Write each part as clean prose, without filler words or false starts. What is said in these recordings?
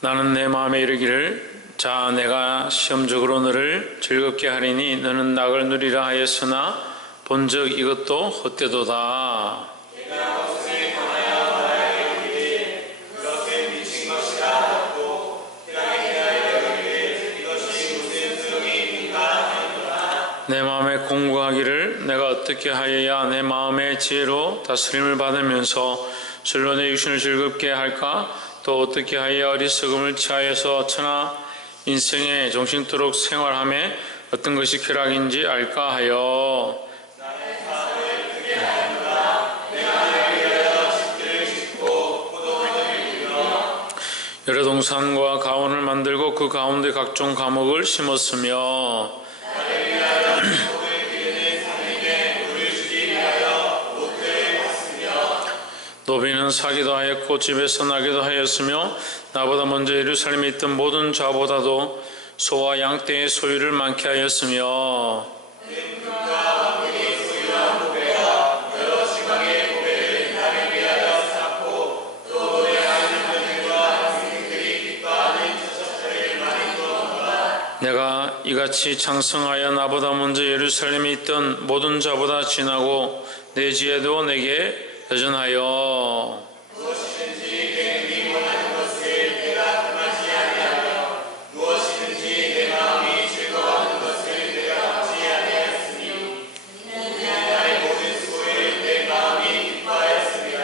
나는 내 마음에 이르기를 자 내가 시험적으로 너를 즐겁게 하리니 너는 낙을 누리라 하였으나 본즉 이것도 헛되도다. 내 마음에 공고하기를 내가 어떻게 하여야 내 마음의 지혜로 다스림을 받으면서 술로 내 육신을 즐겁게 할까? 또 어떻게 하여야 어리석음을 취하여서 천하 인생에 종신토록 생활함에 어떤 것이 쾌락인지 알까 하여. 여러 동산과 가온을 만들고 그 가운데 각종 과목을 심었으며 노비는 사기도 하였고 집에서 나기도 하였으며 나보다 먼저 예루살렘에 있던 모든 자보다도 소와 양떼의 소유를 많게 하였으며 내가 이같이 창성하여 나보다 먼저 예루살렘에 있던 모든 자보다 지나고 내 지혜도 내게 여전하여 무엇이든지 내 원하는 것을 내가 금하지 아니하며 무엇이든지 내 마음이 즐거워하는 것을 내가 하지 아니하였으니 이는 나의 모든 수고를 내 마음이 기뻐하였습니다.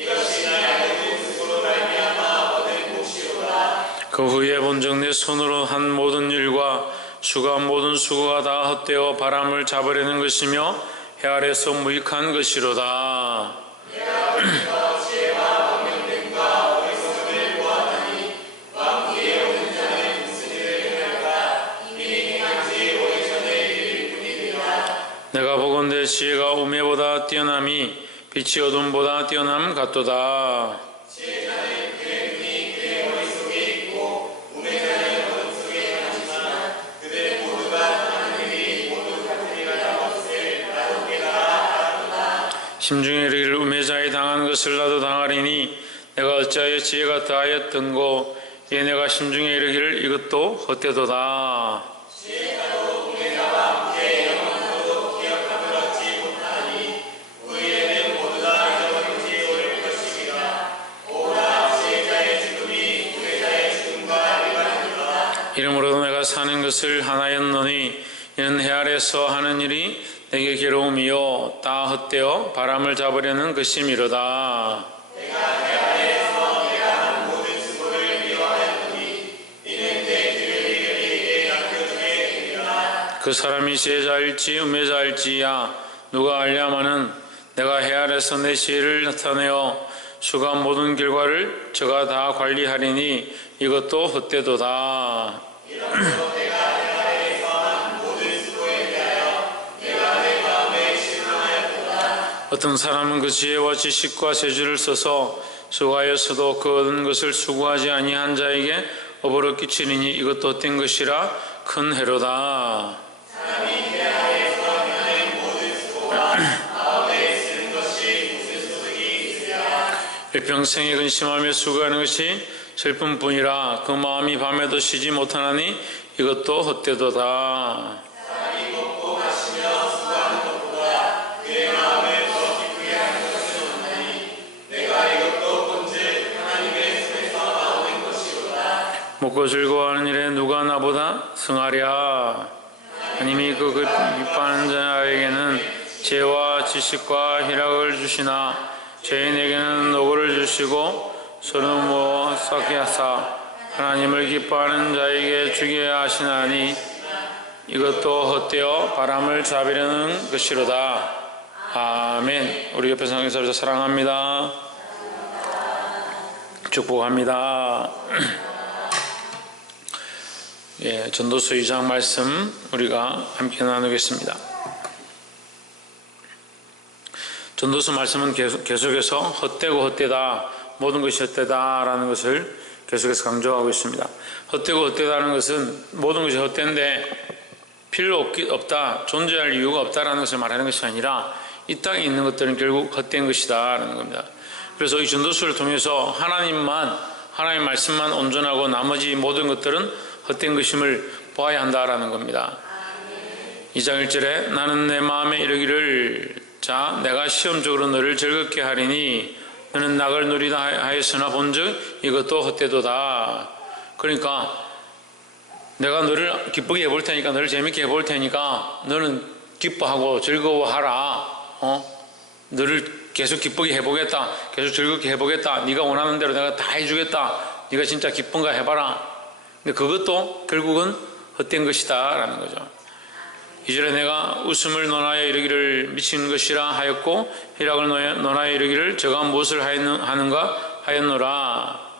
이것이 나의 모든 수고로 말미암아 얻은 몫이로다. 그 후에 본즉 내 손으로 한 모든 일과 수고한 모든 수고가 다 헛되어 바람을 잡으려는 것이며 해 아래서 무익한 것이로다. 내가 보건대 지혜가 우매보다 뛰어남이 빛이 어둠보다 뛰어남 같도다. 심중에 이르기를 우매자에 당한 것을 나도 당하리니 내가 어찌하여 지혜가 더하였던고 이에 내가 심중에 이르기를 이것도 헛되도다. 지혜가도 우매자와 함께 영원토록 기억함을 얻지 못하니 후에는 모두 다 잊어버린지 오를 것이니라. 오라 지혜자의 죽음이 우매자의 죽음과 일반이다. 이러므로 내가 사는 것을 하나였노니 이는 해 아래서 하는 일이 내게 괴로움이요 다 헛되어 바람을 잡으려는 것임이로다. 내가 해 아래에서 내가 한 모든 수고를 미워하였더니 이는 내 주의 남겨주게 되리라. 그 사람이 지혜자일지 우매자일지야 누가 알랴마는 내가 해 아래서 내 지혜를 나타내어 수고한 모든 결과를 저가 다 관리하리니 이것도 헛되도다. 이러므로 내가 어떤 사람은 그 지혜와 지식과 재주를 써서 수고하였어도 그 얻은 것을 수고하지 아니한 자에게 업으로 끼치리니 이것도 헛된 것이라 큰 해로다. 사람이 대하에서 하는 모든 수고와 마음에 쓰는 것이 무슨 소득이 있으랴. 일평생에 근심하며 수고하는 것이 슬픔뿐이라 그 마음이 밤에도 쉬지 못하나니 이것도 헛되도다. 사람이 먹고 마시며 수고하는 것보다 그의 마음에 먹고 즐거워하는 일에 누가 나보다 승하랴. 하나님이 그 기뻐하는 자에게는 지혜와 지식과 희락을 주시나 죄인에게는 노고를 주시고 서로 모아 쌓게 하사 하나님을 기뻐하는 자에게 주게 하시나니 이것도 헛되어 바람을 잡으려는 것이로다. 아멘. 우리 옆에 성경에서 사랑합니다. 축복합니다. 예, 전도서 2장 말씀 우리가 함께 나누겠습니다. 전도서 말씀은 계속해서 헛되고 헛되다, 모든 것이 헛되다라는 것을 계속해서 강조하고 있습니다. 헛되고 헛되다는 것은 모든 것이 헛된데 필요 없다, 존재할 이유가 없다라는 것을 말하는 것이 아니라 이 땅에 있는 것들은 결국 헛된 것이다라는 겁니다. 그래서 이 전도서를 통해서 하나님만 하나님의 말씀만 온전하고 나머지 모든 것들은 헛된 것임을 보아야 한다라는 겁니다. 2장 1절에 나는 내 마음에 이르기를 자 내가 시험적으로 너를 즐겁게 하리니 너는 낙을 누리다 하였으나 본즉 이것도 헛되도다. 그러니까 내가 너를 기쁘게 해볼 테니까 너를 재밌게 해볼 테니까 너는 기뻐하고 즐거워하라. 너를 계속 기쁘게 해보겠다. 계속 즐겁게 해보겠다. 네가 원하는 대로 내가 다 해주겠다. 네가 진짜 기쁜가 해봐라. 근데 그것도 결국은 헛된 것이다 라는 거죠. 2절에 내가 웃음을 논하여 이르기를 미친 것이라 하였고 희락을 논하여 이르기를 저가 무엇을 하는가 하였노라.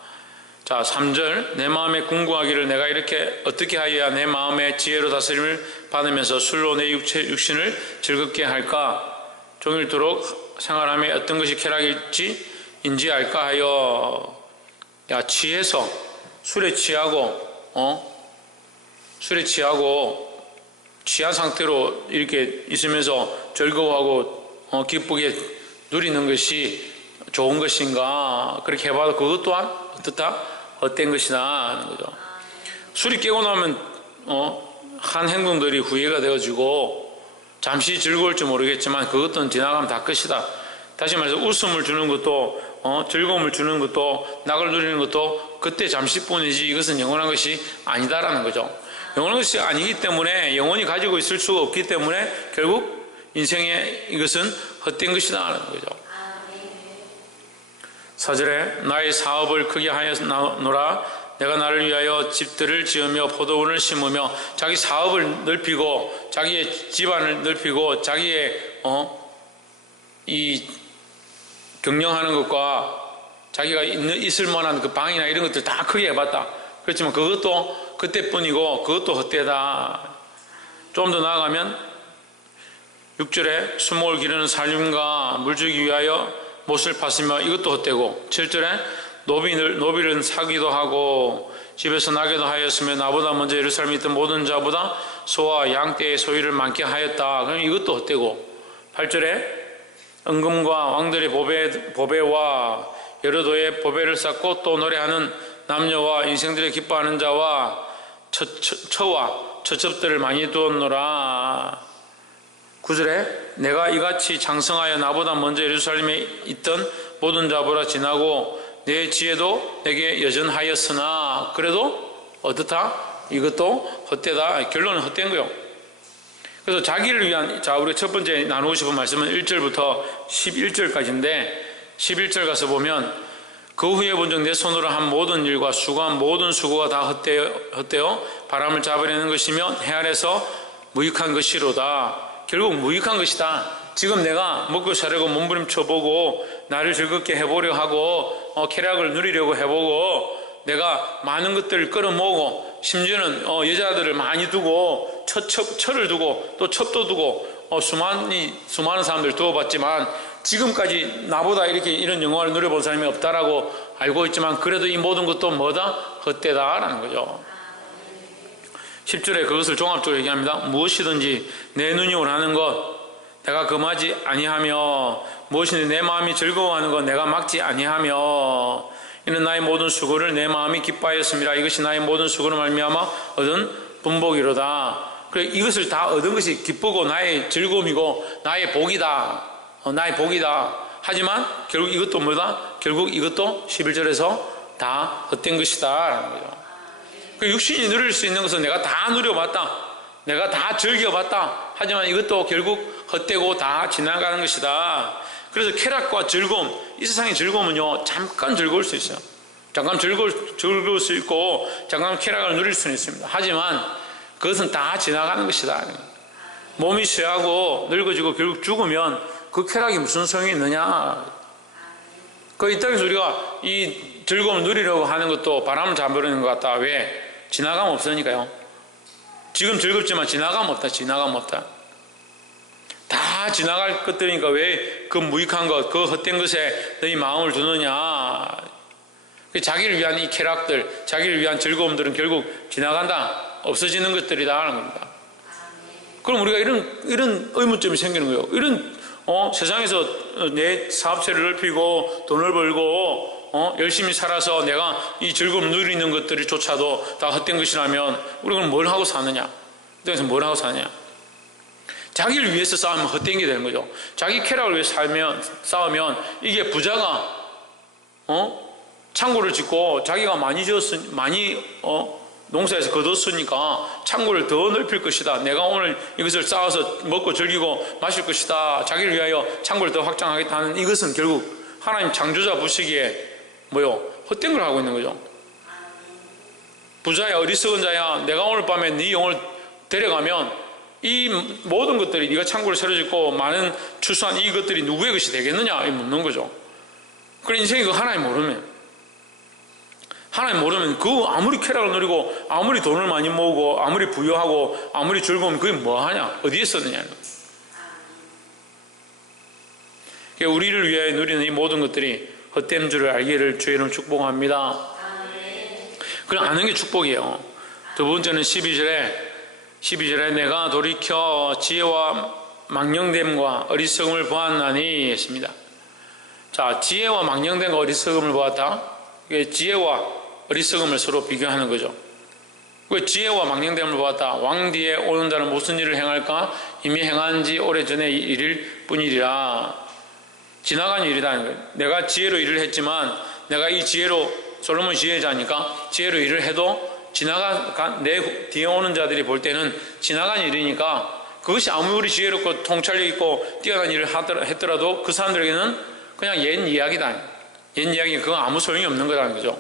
자 3절 내 마음에 궁구하기를 내가 이렇게 어떻게 하여야 내 마음의 지혜로 다스림을 받으면서 술로 내 육신을 즐겁게 할까 종일토록 생활함에 어떤 것이 쾌락일지 인지할까 하여. 야 취해서 술에 취하고 취한 상태로 이렇게 있으면서 즐거워하고 기쁘게 누리는 것이 좋은 것인가 그렇게 해봐도 그것 또한 어떻다? 헛된 것이다 하는 거죠. 술이 깨고 나면 한 행동들이 후회가 되어지고 잠시 즐거울지 모르겠지만 그것도 지나가면 다 끝이다. 다시 말해서 웃음을 주는 것도 즐거움을 주는 것도 낙을 누리는 것도 그때 잠시뿐이지 이것은 영원한 것이 아니다라는 거죠. 영원한 것이 아니기 때문에 영원히 가지고 있을 수가 없기 때문에 결국 인생에 이것은 헛된 것이다 하는 거죠. 4절에 나의 사업을 크게 하였노라. 내가 나를 위하여 집들을 지으며 포도원을 심으며 자기 사업을 넓히고 자기의 집안을 넓히고 자기의 이 경영하는 것과 자기가 있을 만한 그 방이나 이런 것들 다 크게 해봤다. 그렇지만 그것도 그때뿐이고 그것도 헛되다. 좀 더 나아가면 6절에 수목을 기르는 살림과 물 주기 위하여 못을 팠으며 이것도 헛되고 7절에 노비는 사기도 하고 집에서 나게도 하였으며 나보다 먼저 예루살렘에 있던 모든 자보다 소와 양떼의 소유를 많게 하였다. 그럼 이것도 헛되고 8절에 은금과 왕들의 보배와 여러 도의 보배를 쌓고 또 노래하는 남녀와 인생들의 기뻐하는 자와 처와 처첩들을 많이 두었노라. 9절에 내가 이같이 장성하여 나보다 먼저 예루살렘에 있던 모든 자보다 지나고 내 지혜도 내게 여전하였으나 그래도 어떻다? 이것도 헛되다. 결론은 헛된 거요. 그래서 자기를 위한 우리가 첫 번째 나누고 싶은 말씀은 1절부터 11절까지인데 11절 가서 보면 그 후에 본즉 내 손으로 한 모든 일과 수고한 모든 수고가 다 헛되어 바람을 잡으려는 것이며 해 아래서 무익한 것이로다. 결국 무익한 것이다. 지금 내가 먹고 사려고 몸부림쳐보고 나를 즐겁게 해보려 하고 쾌락을 누리려고 해보고 내가 많은 것들을 끌어모으고 심지어는 여자들을 많이 두고 철을 두고 또 첩도 두고 수많은 사람들 두어봤지만 지금까지 나보다 이렇게 이런 영광을 누려본 사람이 없다라고 알고 있지만 그래도 이 모든 것도 뭐다? 헛되다라는 거죠. 10절에 그것을 종합적으로 얘기합니다. 무엇이든지 내 눈이 원하는 것 내가 금하지 아니하며 무엇이든지 내 마음이 즐거워하는 것 내가 막지 아니하며 이는 나의 모든 수고를 내 마음이 기뻐하였습니다. 이것이 나의 모든 수고로 말미암아 얻은 분복이로다. 그래 이것을 다 얻은 것이 기쁘고 나의 즐거움이고 나의 복이다. 나의 복이다. 하지만 결국 이것도 뭐다? 결국 이것도 11절에서 다 헛된 것이다 라는 거죠. 육신이 누릴 수 있는 것은 내가 다 누려봤다. 내가 다 즐겨봤다. 하지만 이것도 결국 헛되고 다 지나가는 것이다. 그래서 쾌락과 즐거움, 이 세상의 즐거움은요 잠깐 즐거울 수 있어요. 잠깐 즐거울 수 있고 잠깐 쾌락을 누릴 수는 있습니다. 하지만 그것은 다 지나가는 것이다. 몸이 쇠하고 늙어지고 결국 죽으면 그 쾌락이 무슨 소용이 있느냐. 이 땅에서 우리가 이 즐거움을 누리려고 하는 것도 바람을 잡으려는 것 같다. 왜? 지나가면 없으니까요. 지금 즐겁지만 지나가면 없다. 다 지나갈 것들이니까 왜 그 무익한 것, 그 헛된 것에 너희 마음을 두느냐. 자기를 위한 이 쾌락들, 자기를 위한 즐거움들은 결국 지나간다. 없어지는 것들이다 하는 겁니다. 그럼 우리가 이런 의문점이 생기는 거예요. 이런 세상에서 내 사업체를 넓히고 돈을 벌고 열심히 살아서 내가 이 즐거움 누리는 것들이 조차도 다 헛된 것이라면 우리가 뭘 하고 사느냐? 이 땅에서 뭘 하고 사느냐? 자기를 위해서 싸우면 헛된 게 되는 거죠. 자기 쾌락을 위해 싸우면 이게 부자가 창고를 짓고 자기가 많이 농사에서 거뒀으니까 창고를 더 넓힐 것이다. 내가 오늘 이것을 쌓아서 먹고 즐기고 마실 것이다. 자기를 위하여 창고를 더 확장하겠다 하는 이것은 결국 하나님 창조자 보시기에 헛된 걸 하고 있는 거죠. 부자야, 어리석은 자야, 내가 오늘 밤에 네 영을 데려가면 이 모든 것들이 네가 창고를 새로 짓고 많은 추수한 이것들이 누구의 것이 되겠느냐 이 묻는 거죠. 그래 인생이 그 하나님 모르면 그 아무리 쾌락을 누리고 아무리 돈을 많이 모으고 아무리 부유하고 아무리 즐거우면 그게 뭐하냐? 어디에 썼느냐? 우리를 위하여 누리는 이 모든 것들이 헛된 줄을 알기를 주의 이름으로 축복합니다. 그럼 아는 게 축복이에요. 두 번째는 12절에 내가 돌이켜 지혜와 망령됨과 어리석음을 보았나니 했습니다. 자, 지혜와 망령됨과 어리석음을 보았다. 이게 지혜와 어리석음을 서로 비교하는 거죠. 그 지혜와 망령됨을 보았다. 왕 뒤에 오는 자는 무슨 일을 행할까? 이미 행한 지 오래전의 일일 뿐이리라. 지나간 일이라는 거예요. 내가 지혜로 일을 했지만 내가 이 지혜로 솔로몬 지혜자니까 지혜로 일을 해도 내 뒤에 오는 자들이 볼 때는 지나간 일이니까 그것이 아무리 지혜롭고 통찰력 있고 뛰어난 일을 했더라도 그 사람들에게는 그냥 옛 이야기다. 옛 이야기, 그건 아무 소용이 없는 거라는 거죠.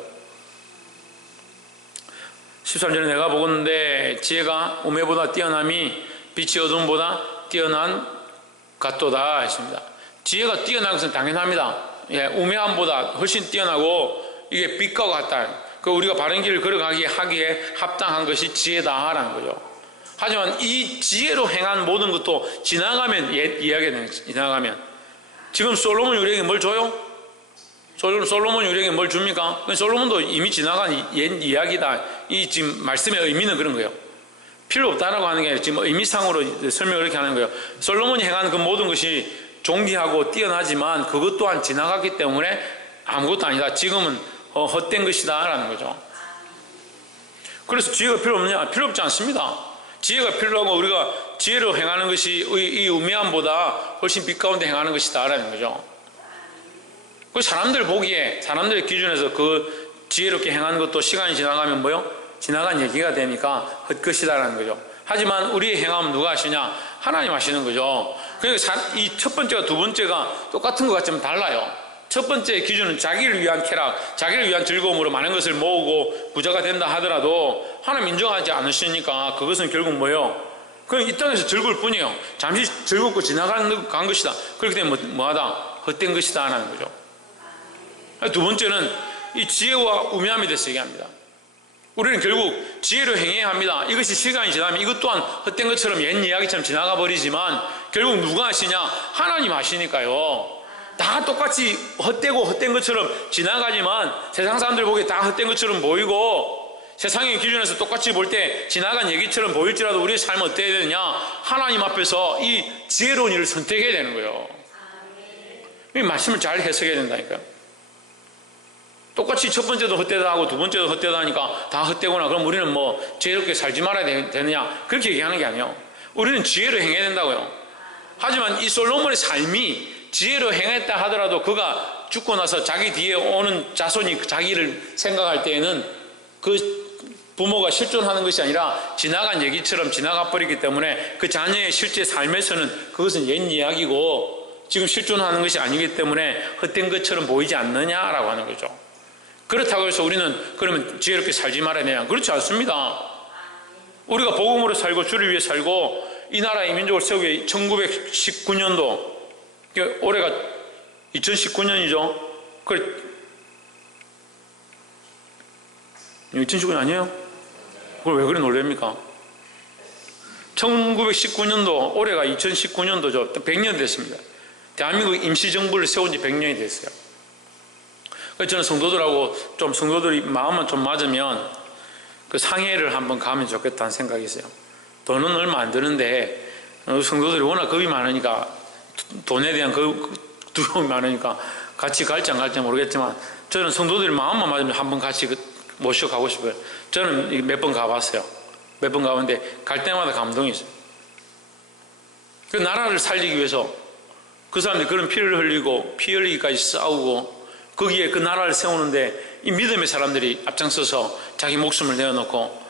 13절에 내가 보건대 지혜가 우매보다 뛰어남이 빛이 어둠보다 뛰어난 같도다 했습니다. 지혜가 뛰어난 것은 당연합니다. 우매함보다 훨씬 뛰어나고 이게 빛과 같다. 우리가 바른 길을 걸어가기에 하기에 합당한 것이 지혜다라는 거죠. 하지만 이 지혜로 행한 모든 것도 지나가면 옛 이야기가 되는 거죠. 지나가면 지금 솔로몬이 우리에게 뭘 줘요? 솔로몬이 우리에게 뭘 줍니까? 솔로몬도 이미 지나간 옛 이야기다. 이 지금 말씀의 의미는 그런 거예요. 필요 없다라고 하는 게 아니라 지금 의미상으로 설명을 이렇게 하는 거예요. 솔로몬이 행한 그 모든 것이 존귀하고 뛰어나지만 그것 또한 지나갔기 때문에 아무것도 아니다. 지금은 헛된 것이다 라는 거죠. 그래서 지혜가 필요 없느냐? 필요 없지 않습니다. 지혜가 필요하고 우리가 지혜로 행하는 것이 이 우매함보다 훨씬 빛 가운데 행하는 것이다 라는 거죠. 그 사람들 보기에 사람들의 기준에서 그 지혜롭게 행하는 것도 시간이 지나가면 지나간 얘기가 되니까 헛것이다라는 거죠. 하지만 우리의 행함은 누가 하시냐? 하나님 하시는 거죠. 그러니까 이 첫 번째와 두 번째가 똑같은 것 같지만 달라요. 첫 번째 기준은 자기를 위한 쾌락, 자기를 위한 즐거움으로 많은 것을 모으고 부자가 된다 하더라도 하나님 인정하지 않으시니까 그것은 결국 그냥 이 땅에서 즐거울 뿐이에요. 잠시 즐겁고 간 것이다. 그렇게 되면 뭐하다? 헛된 것이다 라는 거죠. 두 번째는 이 지혜와 우매함에 대해서 얘기합니다. 우리는 결국 지혜로 행해야 합니다. 이것이 시간이 지나면 이것 또한 헛된 것처럼 옛 이야기처럼 지나가 버리지만 결국 누가 하시냐? 하나님 하시니까요. 다 똑같이 헛된 것처럼 지나가지만 세상 사람들 보기에 다 헛된 것처럼 보이고 세상의 기준에서 똑같이 볼 때 지나간 얘기처럼 보일지라도 우리의 삶은 어때야 되느냐? 하나님 앞에서 이 지혜로운 일을 선택해야 되는 거예요. 이 말씀을 잘 해석해야 된다니까요. 똑같이 첫 번째도 헛되다 하고 두 번째도 헛되다 하니까 다 헛되구나. 그럼 우리는 지혜롭게 살지 말아야 되느냐? 그렇게 얘기하는 게 아니에요. 우리는 지혜로 행해야 된다고요. 하지만 이 솔로몬의 삶이 지혜로 행했다 하더라도 그가 죽고 나서 자기 뒤에 오는 자손이 자기를 생각할 때에는 그 부모가 실존하는 것이 아니라 지나간 얘기처럼 지나가 버리기 때문에 그 자녀의 실제 삶에서는 그것은 옛 이야기고 지금 실존하는 것이 아니기 때문에 헛된 것처럼 보이지 않느냐라고 하는 거죠. 그렇다고 해서 우리는 그러면 지혜롭게 살지 말아야 되냐? 그렇지 않습니다. 우리가 복음으로 살고 주를 위해 살고 이 나라의 민족을 세우기 위해 1919년도 올해가 2019년이죠. 그래 2019년 아니에요? 그걸 왜 그래 놀랍니까? 1919년도 올해가 2019년도죠. 100년 됐습니다. 대한민국 임시정부를 세운 지 100년이 됐어요. 저는 성도들이 마음만 좀 맞으면 그 상해를 한번 가면 좋겠다는 생각이 있어요. 돈은 얼마 안 드는데 성도들이 워낙 겁이 많으니까 돈에 대한 두려움이 많으니까 같이 갈지 안 갈지 모르겠지만 저는 성도들이 마음만 맞으면 한번 같이 모셔가고 싶어요. 저는 몇 번 가봤어요. 몇 번 가봤는데 갈 때마다 감동이 있어요. 그 나라를 살리기 위해서 그 사람들이 그런 피를 흘리고 피 흘리기까지 싸우고 거기에 그 나라를 세우는데 이 믿음의 사람들이 앞장서서 자기 목숨을 내어놓고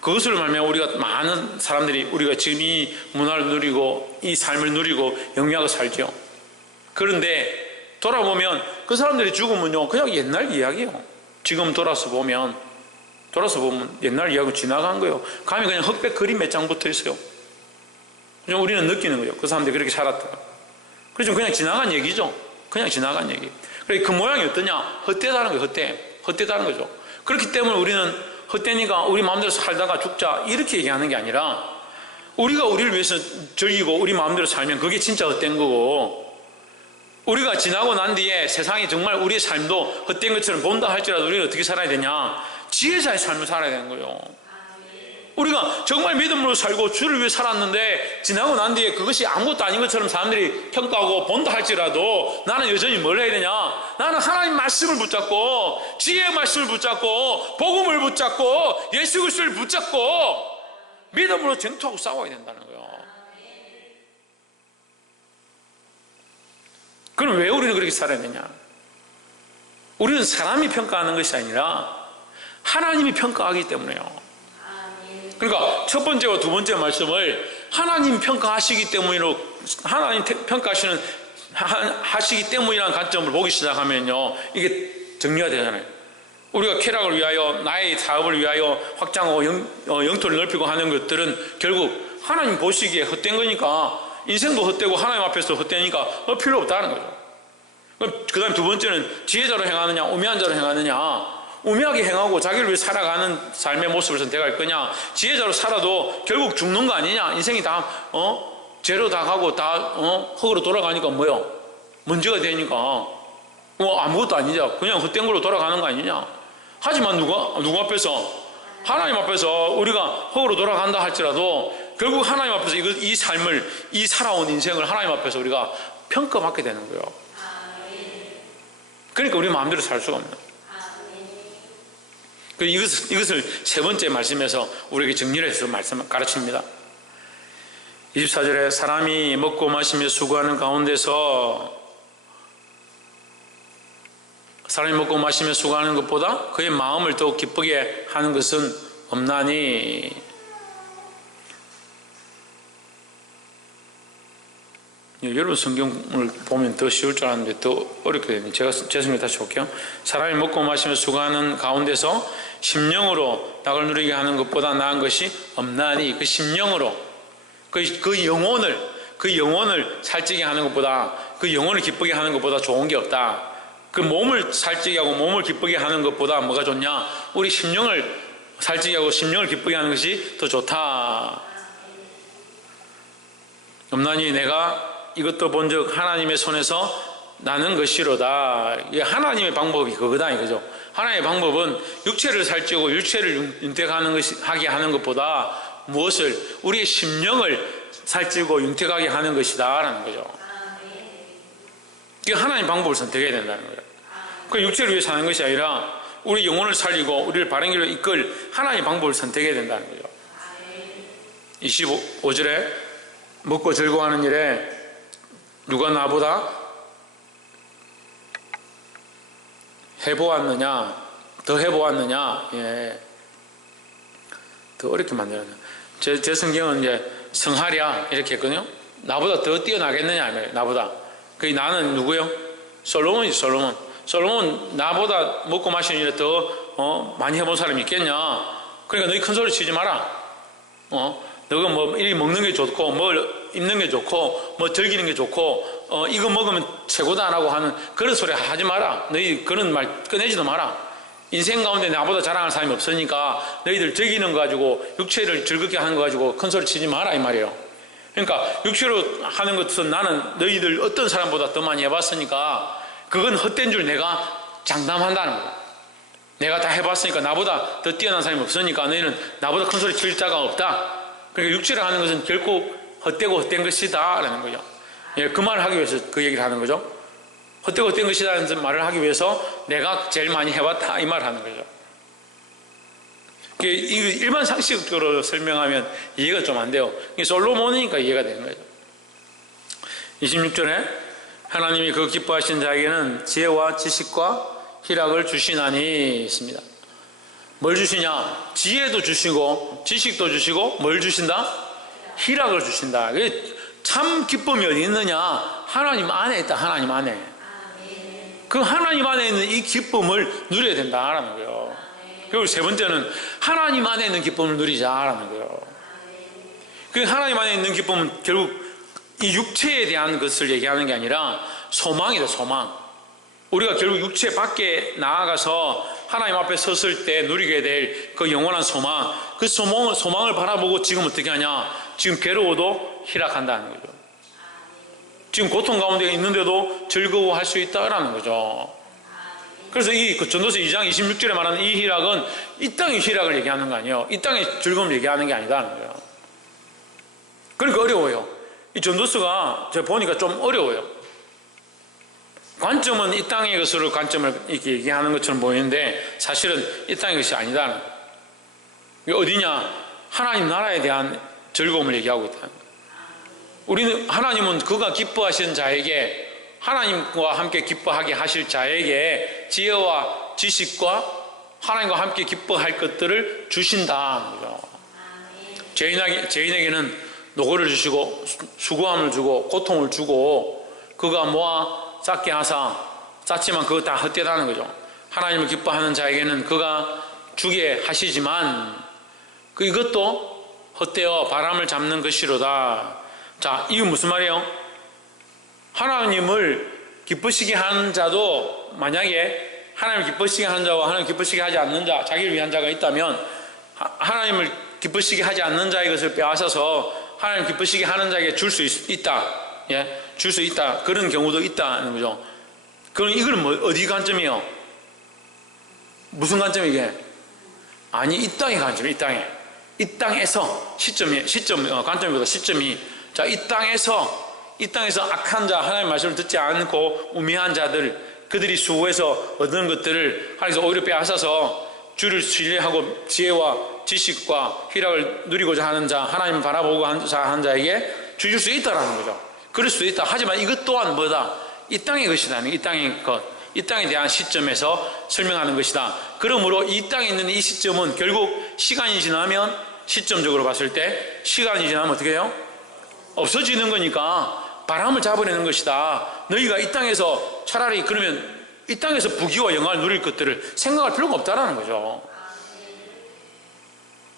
그것을 말미암아 우리가 많은 사람들이 우리가 지금 이 문화를 누리고 이 삶을 누리고 영위하고 살죠. 그런데 돌아보면 그 사람들이 죽으면요 그냥 옛날 이야기예요. 지금 돌아서 보면 옛날 이야기 지나간 거예요. 가면 그냥 흑백 그림 몇 장 붙어 있어요. 그냥 우리는 느끼는 거예요. 그 사람들이 그렇게 살았다. 그래서 그냥 지나간 얘기죠. 그냥 지나간 얘기. 그래 그 모양이 어떠냐? 헛되다는 거예요. 헛되다는 거죠. 그렇기 때문에 우리는 헛되니까 우리 마음대로 살다가 죽자 이렇게 얘기하는 게 아니라 우리가 우리를 위해서 즐기고 우리 마음대로 살면 그게 진짜 헛된 거고, 우리가 지나고 난 뒤에 세상이 정말 우리의 삶도 헛된 것처럼 본다 할지라도 우리는 어떻게 살아야 되냐? 지혜자의 삶을 살아야 되는 거예요. 우리가 정말 믿음으로 살고 주를 위해 살았는데 지나고 난 뒤에 그것이 아무것도 아닌 것처럼 사람들이 평가하고 본다 할지라도 나는 여전히 뭘 해야 되냐? 나는 하나님 말씀을 붙잡고 지혜의 말씀을 붙잡고 복음을 붙잡고 예수 그리스도를 붙잡고 믿음으로 전투하고 싸워야 된다는 거예요. 그럼 왜 우리는 그렇게 살아야 되냐? 우리는 사람이 평가하는 것이 아니라 하나님이 평가하기 때문에요. 그러니까 첫 번째와 두 번째 말씀을 하나님 평가하시기 때문이라는 관점을 보기 시작하면요 이게 정리가 되잖아요. 우리가 쾌락을 위하여 나의 사업을 위하여 확장하고 영토를 넓히고 하는 것들은 결국 하나님 보시기에 헛된 거니까, 인생도 헛되고 하나님 앞에서 헛되니까 필요 없다는 거죠. 그 다음에 두 번째는 지혜자로 행하느냐 우매한 자로 행하느냐. 우매하게 행하고 자기를 위해 살아가는 삶의 모습을 선택할 거냐, 지혜자로 살아도 결국 죽는 거 아니냐. 인생이 다 죄로 다 가고 다 흙으로 돌아가니까 뭐요? 먼지가 되니까 아무것도 아니죠. 그냥 헛된 걸로 돌아가는 거 아니냐. 하지만 누구 앞에서? 하나님 앞에서 우리가 흙으로 돌아간다 할지라도 결국 하나님 앞에서 이 삶을, 이 살아온 인생을 하나님 앞에서 우리가 평가받게 되는 거예요. 그러니까 우리 마음대로 살 수가 없는 거예요. 이것을 세 번째 말씀에서 우리에게 정리를 해서 가르칩니다. 24절에 사람이 먹고 마시며 수고하는 가운데서, 사람이 먹고 마시며 수고하는 것보다 그의 마음을 더욱 기쁘게 하는 것은 없나니. 여러분 성경을 보면 더 쉬울 줄 알았는데 더 어렵게 되네요. 제가 죄송해요. 다시 볼게요. 사람이 먹고 마시며 수고하는 가운데서 심령으로 낙을 누리게 하는 것보다 나은 것이 없나니. 그 심령으로 그 영혼을 살찌게 하는 것보다, 그 영혼을 기쁘게 하는 것보다 좋은 게 없다. 그 몸을 살찌게 하고 몸을 기쁘게 하는 것보다 뭐가 좋냐? 우리 심령을 살찌게 하고 심령을 기쁘게 하는 것이 더 좋다. 없나니 내가 이것도 본즉 하나님의 손에서 나는 것이로다. 이게 하나님의 방법이 그거다 이거죠. 하나님의 방법은 육체를 살찌고 육체를 윤택하게 하는 것보다 무엇을? 우리의 심령을 살찌고 윤택하게 하는 것이다 라는 거죠. 이게 하나님의 방법을 선택해야 된다는 거예요. 그 육체를 위해 사는 것이 아니라 우리 영혼을 살리고 우리를 바른 길로 이끌 하나님의 방법을 선택해야 된다는 거죠. 25절에 먹고 즐거워하는 일에 누가 나보다 해보았느냐, 더 해보았느냐, 더 어렵게 만들었네. 제 성경은 이제 성하랴 이렇게 했거든요. 나보다 더 뛰어나겠느냐, 나보다. 그 나는 누구요? 솔로몬이지, 솔로몬. 솔로몬 나보다 먹고 마시는 일에 더 많이 해본 사람이 있겠냐? 그러니까 너희 큰 소리 치지 마라. 너가 뭐 이 먹는 게 좋고 뭘 입는 게 좋고 뭐 즐기는 게 좋고 이거 먹으면 최고다 안 하고 하는 그런 소리 하지 마라. 너희 그런 말 꺼내지도 마라. 인생 가운데 나보다 자랑할 사람이 없으니까 너희들 즐기는 거 가지고 육체를 즐겁게 하는 거 가지고 큰 소리 치지 마라 이 말이에요. 그러니까 육체로 하는 것은 나는 너희들 어떤 사람보다 더 많이 해봤으니까 그건 헛된 줄 내가 장담한다는 거야. 내가 다 해봤으니까 나보다 더 뛰어난 사람이 없으니까 너희는 나보다 큰 소리 칠 자가 없다. 그러니까 육체를 하는 것은 결코 헛되고 헛된 것이다 라는 거죠. 그 말을 하기 위해서 그 얘기를 하는 거죠. 헛되고 헛된 것이라는 말을 하기 위해서 내가 제일 많이 해봤다 이 말을 하는 거죠. 일반 상식적으로 설명하면 이해가 좀 안 돼요. 솔로몬이니까 이해가 되는 거죠. 26절에 하나님이 그 기뻐하신 자에게는 지혜와 지식과 희락을 주시나니 있습니다. 뭘 주시냐? 지혜도 주시고 지식도 주시고 뭘 주신다? 희락을 주신다. 참 기쁨이 어디 있느냐? 하나님 안에 있다. 하나님 안에. 그 하나님 안에 있는 이 기쁨을 누려야 된다라는 거예요. 그리고 세 번째는 하나님 안에 있는 기쁨을 누리자라는 거예요. 그 하나님 안에 있는 기쁨은 결국 이 육체에 대한 것을 얘기하는 게 아니라 소망이다. 소망. 우리가 결국 육체 밖에 나아가서 하나님 앞에 섰을 때 누리게 될 그 영원한 소망, 그 소망을 바라보고 지금 어떻게 하냐? 지금 괴로워도 희락한다는 거죠. 지금 고통 가운데 있는데도 즐거워할 수 있다라는 거죠. 그래서 이 전도서 2장 26절에 말하는 이 희락은 이 땅의 희락을 얘기하는 거 아니에요. 이 땅의 즐거움을 얘기하는 게 아니다는 거예요. 그러니까 어려워요. 이 전도서가 제가 보니까 좀 어려워요. 관점은 이 땅의 것으로 관점을 이렇게 얘기하는 것처럼 보이는데 사실은 이 땅의 것이 아니다는 거예요. 이게 어디냐? 하나님 나라에 대한 즐거움을 얘기하고 있다는 거예요. 우리는 하나님은 그가 기뻐하시는 자에게 하나님과 함께 기뻐하게 하실 자에게 지혜와 지식과 하나님과 함께 기뻐할 것들을 주신다는 거죠. 죄인에게는 노고를 주시고 수고함을 주고 고통을 주고 그가 모아 쌓게 하사 쌓지만 그거 다 헛되다는 거죠. 하나님을 기뻐하는 자에게는 그가 주게 하시지만 이것도 헛되어 바람을 잡는 것이로다. 자, 이게 무슨 말이에요? 하나님을 기쁘시게 하는 자도 만약에 하나님을 기쁘시게 하는 자와 하나님을 기쁘시게 하지 않는 자, 자기를 위한 자가 있다면 하나님을 기쁘시게 하지 않는 자의 것을 빼앗아서 하나님을 기쁘시게 하는 자에게 줄 수 있다. 예, 줄 수 있다. 그런 경우도 있다는 거죠. 그럼 이건 어디 관점이에요? 무슨 관점이게? 아니, 이 땅의 관점이에요. 이 땅에. 이 땅에서 관점이보다 시점이 자, 이 땅에서 악한 자, 하나님의 말씀을 듣지 않고 우매한 자들, 그들이 수고해서 얻는 것들을 하나님께서 오히려 빼앗아서 주를 신뢰하고 지혜와 지식과 희락을 누리고자 하는 자, 하나님을 바라보고 하는 자에게 주실 수 있다라는 거죠. 그럴 수도 있다. 하지만 이것 또한 뭐다? 이 땅의 것이다. 이 땅의 것. 이 땅에 대한 시점에서 설명하는 것이다. 그러므로 이 땅에 있는 이 시점은 결국 시간이 지나면 시점적으로 봤을 때 시간이 지나면 어떻게 해요? 없어지는 거니까 바람을 잡아내는 것이다. 너희가 이 땅에서 차라리 그러면 이 땅에서 부귀와 영광을 누릴 것들을 생각할 필요가 없다라는 거죠.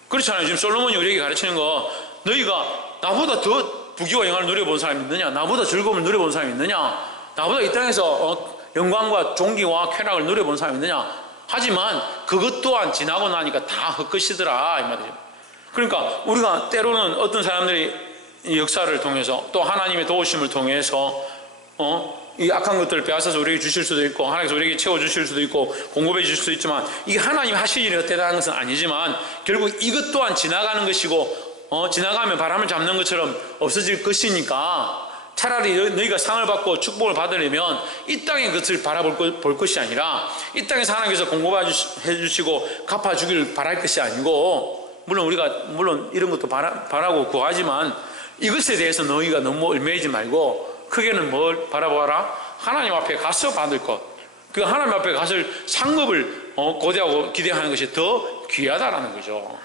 그렇잖아요. 지금 솔로몬이 우리에게 가르치는 거 너희가 나보다 더 부귀와 영광을 누려본 사람이 있느냐? 나보다 즐거움을 누려본 사람이 있느냐? 나보다 이 땅에서 영광과 존귀와 쾌락을 누려본 사람이 있느냐? 하지만 그것 또한 지나고 나니까 다 헛것이더라 이 말이죠. 그러니까 우리가 때로는 어떤 사람들이 이 역사를 통해서 또 하나님의 도우심을 통해서 이 악한 것들을 빼앗아서 우리에게 주실 수도 있고 하나님께서 우리에게 채워주실 수도 있고 공급해 주실 수도 있지만 이게 하나님 하실 일이 헛되다는 것은 아니지만 결국 이것 또한 지나가는 것이고 지나가면 바람을 잡는 것처럼 없어질 것이니까 차라리 너희가 상을 받고 축복을 받으려면 이 땅의 것을 볼 것이 아니라 이 땅에서 하나님께서 공급해 주시고 갚아주길 바랄 것이 아니고 물론 이런 것도 바라고 구하지만 이것에 대해서 너희가 너무 얽매이지 말고 크게는 뭘 바라보아라? 하나님 앞에 가서 받을 것. 그 하나님 앞에 가서 상급을 고대하고 기대하는 것이 더 귀하다라는 거죠.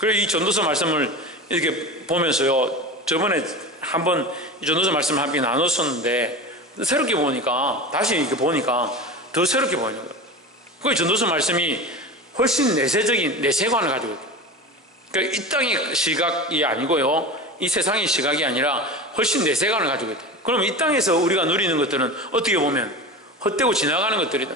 그래서 이 전도서 말씀을 이렇게 보면서요. 저번에 한번 이 전도서 말씀을 함께 나눴었는데 새롭게 보니까 다시 이렇게 보니까 더 새롭게 보이는 거예요. 그 전도서 말씀이 훨씬 내세적인 내세관을 가지고 있어요. 그러니까 이 땅의 시각이 아니고요. 이 세상의 시각이 아니라 훨씬 내세관을 가지고 있다. 그럼 이 땅에서 우리가 누리는 것들은 어떻게 보면 헛되고 지나가는 것들이다.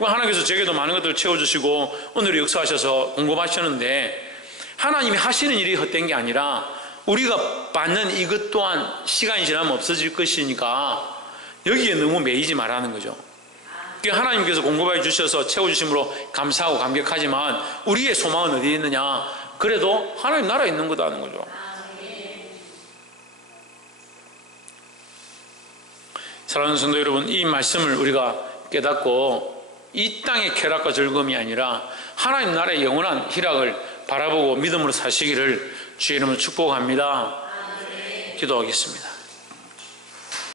하나님께서 제게도 많은 것들을 채워주시고 오늘 역사하셔서 공급하셨는데 하나님이 하시는 일이 헛된 게 아니라 우리가 받는 이것 또한 시간이 지나면 없어질 것이니까 여기에 너무 매이지 말라는 거죠. 하나님께서 공급해 주셔서 채워주심으로 감사하고 감격하지만 우리의 소망은 어디에 있느냐? 그래도 하나님 나라에 있는 거다는 거죠. 사랑하는 성도 여러분, 이 말씀을 우리가 깨닫고 이 땅의 쾌락과 즐거움이 아니라 하나님 나라의 영원한 희락을 바라보고 믿음으로 사시기를 주의 이름으로 축복합니다. 기도하겠습니다.